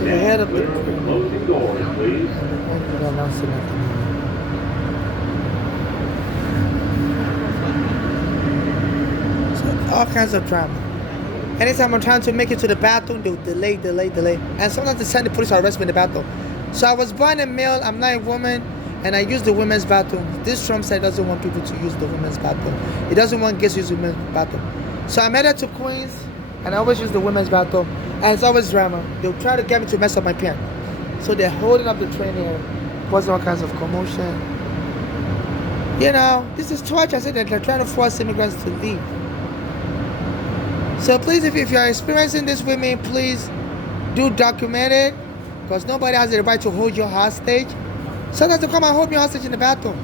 So the head of the Closing doors, please. So all kinds of drama. Anytime I'm trying to make it to the bathroom, they'll delay. And sometimes they send the police to arrest me in the bathroom. So I was born a male, I'm not a woman, and I use the women's bathroom. This Trump side doesn't want people to use the women's bathroom. He doesn't want gays to use the women's bathroom. So I'm headed to Queens, and I always use the women's bathroom. And it's always drama. They'll try to get me to mess up my pen. So they're holding up the train here, causing all kinds of commotion. You know, this is torture. I said that they're trying to force immigrants to leave. So please, if you're experiencing this with me, please do document it, because nobody has the right to hold you hostage. Sometimes they come and hold me hostage in the bathroom.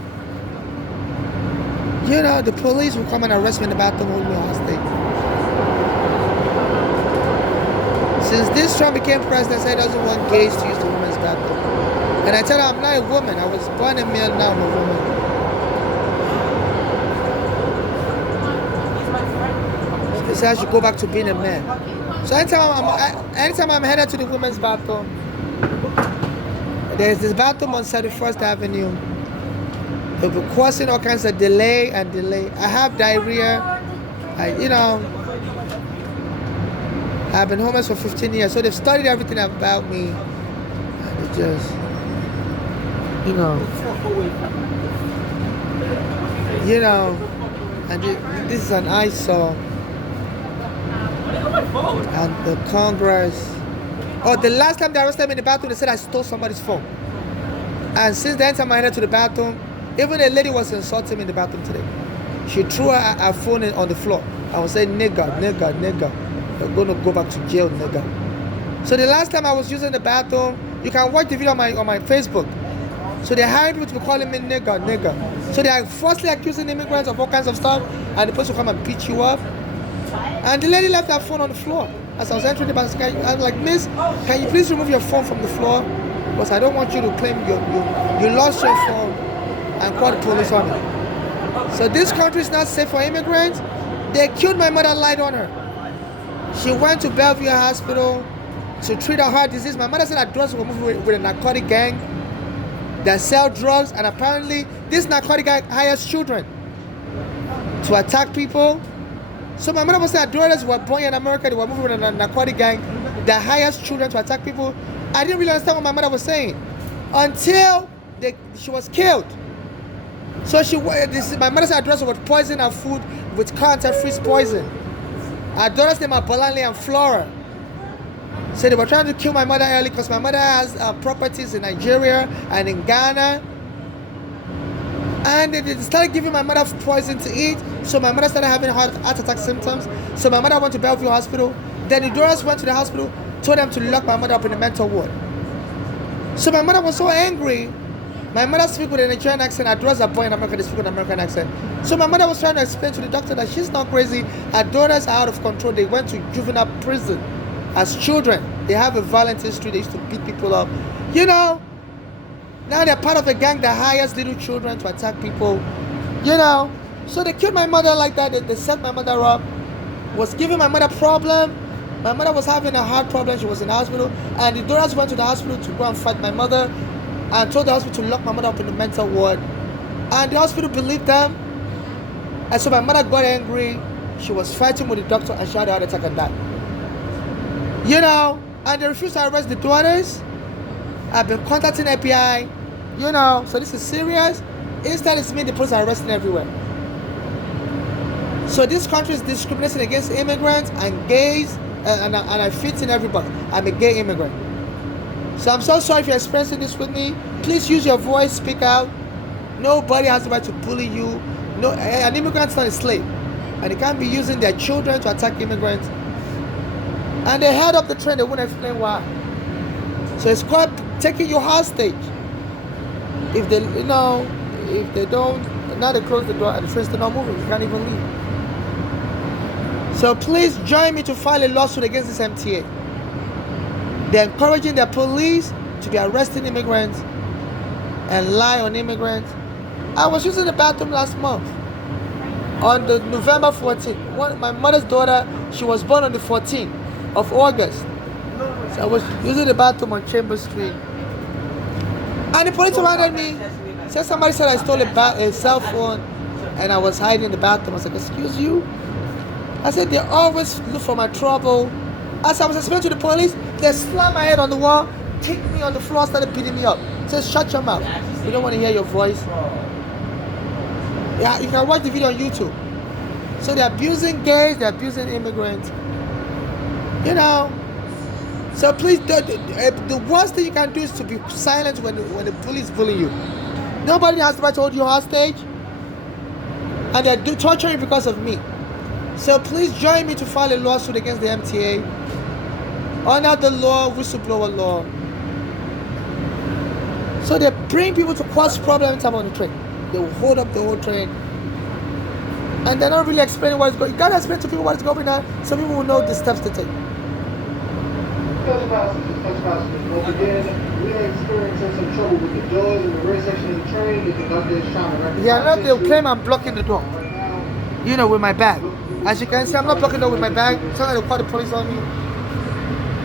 You know, the police will come and arrest me in the bathroom, hold me hostage. Since this Trump became president, he doesn't want gays to use the women's bathroom. And I tell her I'm not a woman. I was born a male, now I'm a woman. They say I should go back to being a man. So anytime I'm headed to the women's bathroom, there's this bathroom on 31st Avenue. They'll be causing all kinds of delay. I have diarrhea. I've been homeless for 15 years. So they've studied everything about me. And they just, and this is an eyesore. And the Congress. Oh, the last time they arrested me in the bathroom, they said I stole somebody's phone. And since then, time I headed to the bathroom, even a lady was insulting me in the bathroom today. She threw her phone on the floor. I was saying, nigga. You're going to go back to jail, nigga. So the last time I was using the bathroom, you can watch the video on my Facebook. So they hired people to be calling me nigga. So they are falsely accusing immigrants of all kinds of stuff, and the person will come and beat you up. And the lady left her phone on the floor. As I was entering the bathroom, I was like, miss, can you please remove your phone from the floor? Because I don't want you to claim you lost your phone and call the police on me. So this country is not safe for immigrants. They killed my mother, lied on her. She went to Bellevue Hospital to treat her heart disease. My mother said her drugs were moving with a narcotic gang that sell drugs, and apparently this narcotic gang hires children to attack people. So my mother was saying her daughters were born in America, they were moving with a narcotic gang that hires children to attack people. I didn't really understand what my mother was saying until she was killed. So my mother said her daughters would poison her food with contact-free poison. Her daughters name are Bolanle and Flora. So they were trying to kill my mother early because my mother has properties in Nigeria and in Ghana. And they started giving my mother poison to eat. So my mother started having heart attack symptoms. So my mother went to Bellevue Hospital. Then the daughters went to the hospital, told them to lock my mother up in the mental ward. So my mother was so angry. My mother speaks with a Nigerian accent. Her daughters are born in America, they speak with an American accent. So my mother was trying to explain to the doctor that she's not crazy. Her daughters are out of control. They went to juvenile prison as children. They have a violent history. They used to beat people up. Now they're part of a gang that hires little children to attack people. So they killed my mother like that. They set my mother up. Was giving my mother problem. My mother was having a heart problem. She was in the hospital. And the daughters went to the hospital to go and fight my mother and told the hospital to lock my mother up in the mental ward. And the hospital believed them. And so my mother got angry. She was fighting with the doctor and she had a heart attack and died. And they refused to arrest the daughters. I've been contacting FBI. So this is serious. Instead, it's me, the police are arresting everywhere. So this country is discriminating against immigrants and gays, and I fit in everybody. I'm a gay immigrant. So I'm so sorry if you're experiencing this with me. Please use your voice, speak out. Nobody has the right to bully you. No, an immigrant's not a slave. And they can't be using their children to attack immigrants. And they held up the train, they wouldn't explain why. So it's called taking you hostage. If they don't, now they close the door and the train's still not moving. You can't even leave. So please join me to file a lawsuit against this MTA. They're encouraging their police to be arresting immigrants and lie on immigrants. I was using the bathroom last month on the November 14th. My mother's daughter, she was born on the 14th of August. So I was using the bathroom on Chambers Street. And the police surrounded me. Said somebody said I stole a cell phone and I was hiding in the bathroom. I was like, excuse you? I said, they always look for my trouble. As I was explaining to the police, they slammed my head on the wall, kicked me on the floor, started beating me up. Said, shut your mouth. We don't want to hear your voice. Yeah, you can watch the video on YouTube. So they're abusing gays, they're abusing immigrants. You know. So please, the worst thing you can do is to be silent when the police bully you. Nobody has the right to hold you hostage. And they're torturing you because of me. So please join me to file a lawsuit against the MTA. Honor the law, whistleblower law. So they bring people to cause problems anytime on the train. They will hold up the whole train. And they're not really explaining what is going on. You gotta explain to people what is going on so people will know the steps to take. Once again, we are experiencing some trouble with the doors in the rear section of the train. The conductor is trying to rectify. Yeah, not they'll claim I'm blocking the door. You know, with my bag. As you can see, I'm not blocking the door with my bag. Sometimes they'll call the police on me.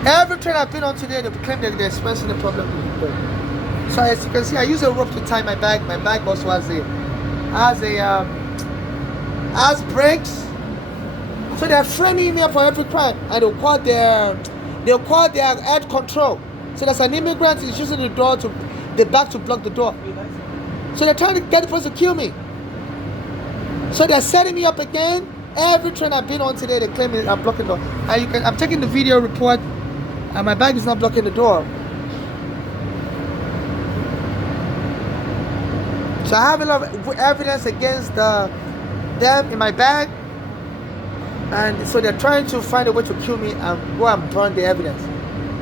Every train I've been on today, they claim that they're experiencing a problem with the door. So as you can see, I use a rope to tie my bag. My bag also has brakes. So they're framing me up for every crime, and they'll call their head control. So there's an immigrant is using the back to block the door. So they're trying to get the person to kill me. So they're setting me up again. Every train I've been on today, they claim I'm blocking the door. And I'm taking the video report, and my bag is not blocking the door. So I have a lot of evidence against them in my bag. And so they're trying to find a way to kill me and go and burn the evidence.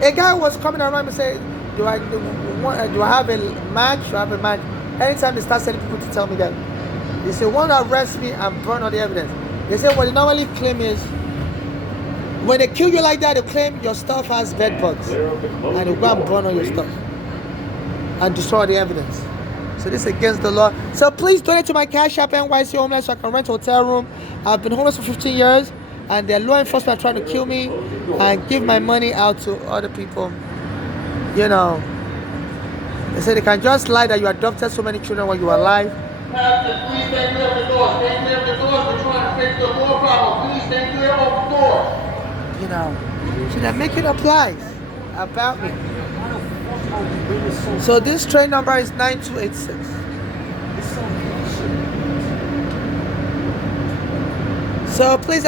A guy was coming around and saying, do I have a match? Do I have a match? Anytime they start sending people to tell me that, they say, want to arrest me and burn all the evidence. They say what they normally claim is, when they kill you like that, they claim your stuff has bed bugs. And they go and burn all your stuff and destroy the evidence. So this is against the law. So please donate to my Cash App NYC Homeless so I can rent a hotel room. I've been homeless for 15 years and their law enforcement are trying to kill me and give my money out to other people. You know, they say they can just lie that you adopted so many children when you were alive. Please stay clear of the doors. Stay clear of the doors. We're trying to fix the door problem. Please stay clear of the doors. You know, so they're making up lies about me. So this train number is 9286. So please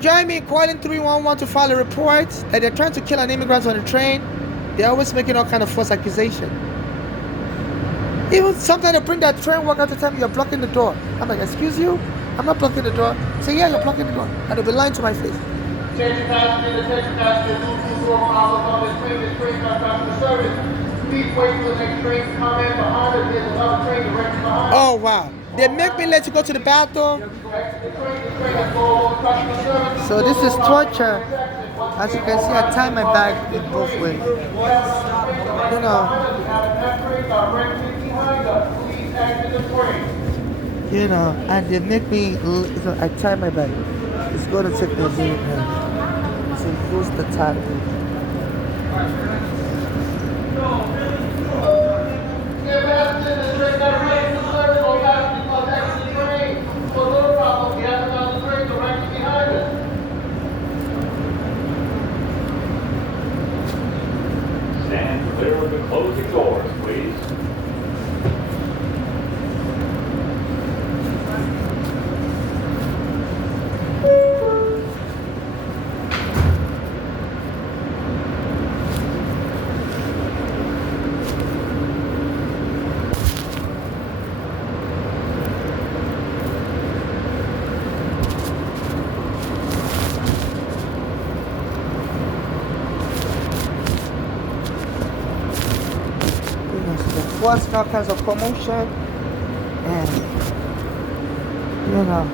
join me in calling 311 to file a report that they're trying to kill an immigrant on the train. They're always making all kind of false accusation. Even sometimes they bring that train worker to tell me you're blocking the door. I'm like, excuse you? I'm not blocking the door. Say, yeah, you're blocking the door. And they'll be lying to my face. Attention passenger, move door problems on this train got customer service. Please wait for the next train to come in behind us. There's another train directly behind us. Oh, wow. They make me let you go to the bathroom. So this is torture. As you can see, I tie my bag in both ways. You know. You know, and they make me, I tie my bag. It's going to take me a minute now. So use the tie. Stand clear of the closing doors, please. Was all kinds of commotion, and you know,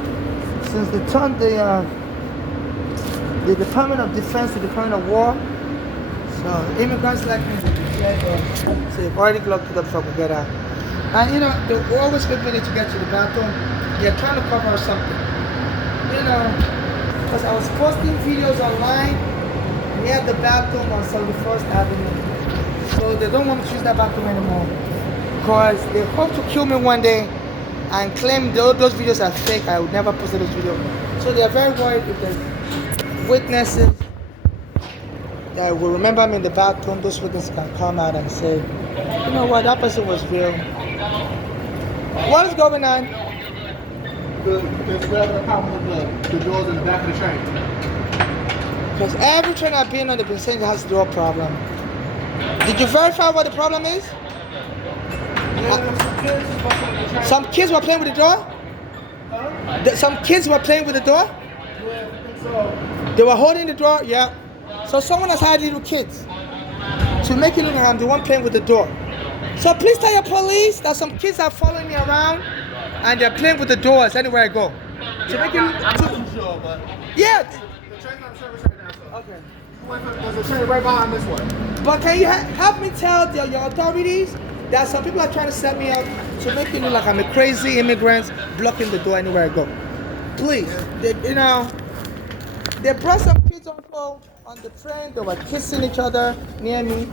since they turned the Department of Defense to the Department of War, so immigrants like me, so they've already locked it up so I can get out. And you know, they always make me need to get to the bathroom. They're trying to cover something, you know, because I was posting videos online near the bathroom on 71st Avenue. So they don't want me to use that bathroom anymore. Because they hope to kill me one day and claim those videos are fake. I would never post those videos. So they are very worried if there's witnesses that will remember me in the bathroom. Those witnesses can come out and say, you know what, that person was real. What is going on? There's a regular problem with the doors in the back of the train. Because every train I've been on, they've been saying it has a door problem. Did you verify what the problem is? Yeah, Some kids were playing with the door? Some kids were playing with the door? Yeah, I think so. They were holding the door? Yeah. So someone has hired little kids to make it look like I'm the one playing with the door. So please tell your police that some kids are following me around and they're playing with the doors anywhere I go. To make it look... I'm sure, but Yeah. the train's on service right now, so. Okay. There's a train right behind this one. But can you help me tell your authorities that some people are trying to set me up to make it look like I'm a crazy immigrant blocking the door anywhere I go? Please, they brought some kids on the train. They were kissing each other near me,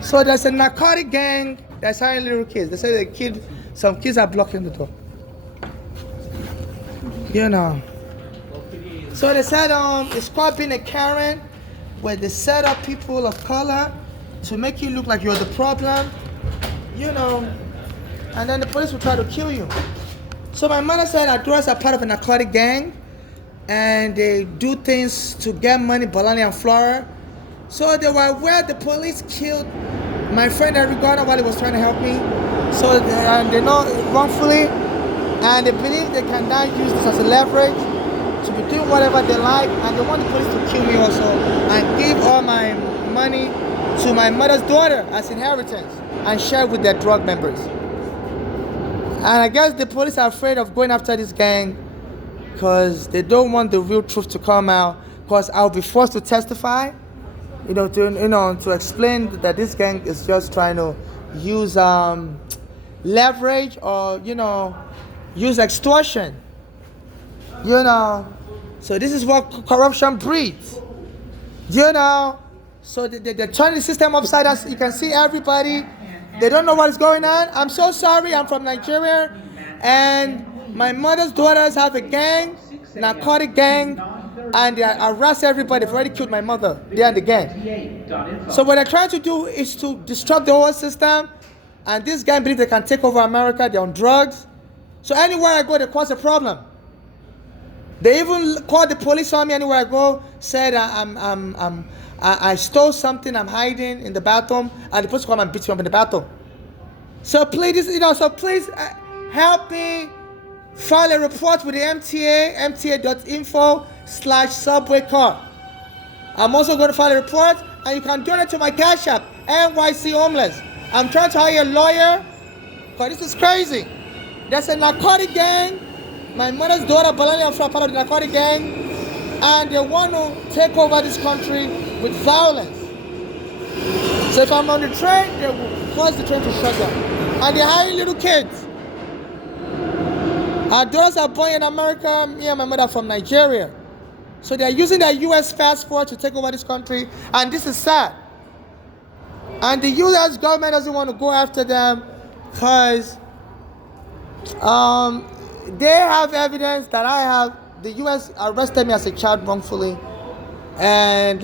So there's a narcotic gang that's hiring little kids. They say some kids are blocking the door. So they said it's called being a Karen, where they set up people of color to make you look like you're the problem, and then the police will try to kill you. So my mother said our daughters are part of a narcotic gang, and they do things to get money, Bolani and Flora. So they were aware the police killed my friend Eric Garner while he was trying to help me. So they know wrongfully, and they believe they can now use this as a leverage to be doing whatever they like, and they want the police to kill me also and give all my money to my mother's daughter as inheritance and share with their drug members. And I guess the police are afraid of going after this gang because they don't want the real truth to come out, because I'll be forced to testify, to explain that this gang is just trying to use leverage or, use extortion. So this is what corruption breeds. So they're turning the system upside down. You can see everybody. They don't know what is going on. I'm so sorry. I'm from Nigeria, and my mother's daughters have a gang, narcotic gang, and they arrest everybody. They've already killed my mother. They are the gang. So what they're trying to do is to disrupt the whole system, and this gang believe they can take over America. They're on drugs. So anywhere I go, they cause a problem. They even called the police on me anywhere I go, said I stole something, I'm hiding in the bathroom, and the police come and beat me up in the bathroom. So please, help me file a report with the mta.info/subway car. I'm also going to file a report, and you can donate to my Cash App, NYC Homeless. I'm trying to hire a lawyer, because this is crazy. There's a narcotic gang. My mother's daughter, Balani, are part of the narcotic gang, and they want to take over this country with violence. So if I'm on the train, they will force the train to shut down. And they're hiring little kids. Our daughters are born in America. Me and my mother are from Nigeria. So they're using their U.S. passport to take over this country, and this is sad. And the U.S. government doesn't want to go after them because they have evidence that the U.S. arrested me as a child wrongfully. And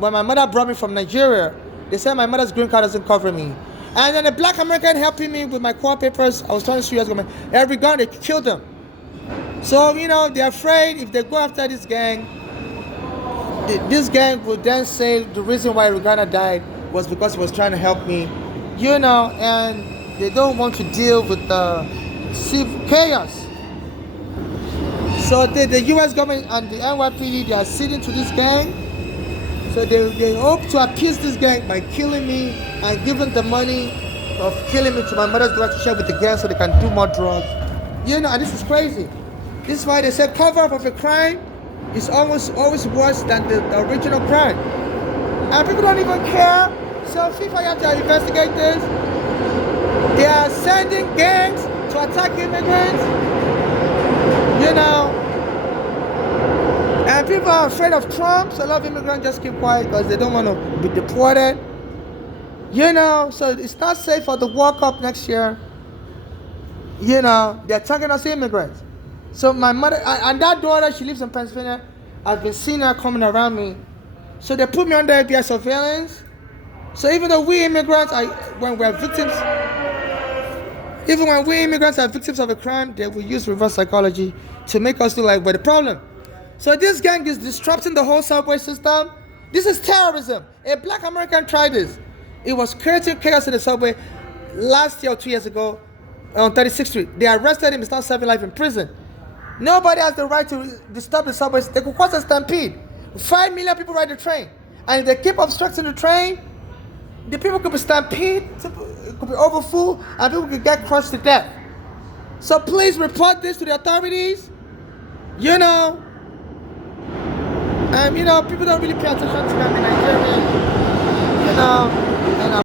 when my mother brought me from Nigeria, they said my mother's green card doesn't cover me. And then a black American helping me with my court papers, I was trying to sue U.S. government. Every gun, they killed them. So, they're afraid if they go after this gang, this gang would then say the reason why Regana died was because he was trying to help me, and they don't want to deal with the chaos. So the U.S. government and the NYPD, they are ceding to this gang. So they hope to appease this gang by killing me and giving the money of killing me to my mother's daughter to share with the gang so they can do more drugs. And this is crazy. This is why they say cover-up of a crime is always worse than the original crime. And people don't even care. So FIFA have to investigate this. They are sending gangs to attack immigrants. And And people are afraid of Trump, so a lot of immigrants just keep quiet because they don't want to be deported. You know, so it's not safe for the World Cup next year. You know, they're targeting us immigrants. So my mother, and that daughter, she lives in Pennsylvania. I've been seeing her coming around me. So they put me under FBI surveillance. So even though we immigrants, when we're victims, even when we immigrants are victims of a crime, they will use reverse psychology to make us feel like we're the problem. So this gang is disrupting the whole subway system. This is terrorism. A black American tried this. It was creating chaos in the subway last year or 2 years ago on 36th Street. They arrested him. He's not serving life in prison. Nobody has the right to disturb the subways. They could cause a stampede. 5 million people ride the train. And if they keep obstructing the train, the people could be stampede, it could be overfull, and people could get crushed to death. So please report this to the authorities. You know, and you know, people don't really pay attention to them in Nigeria. You know, and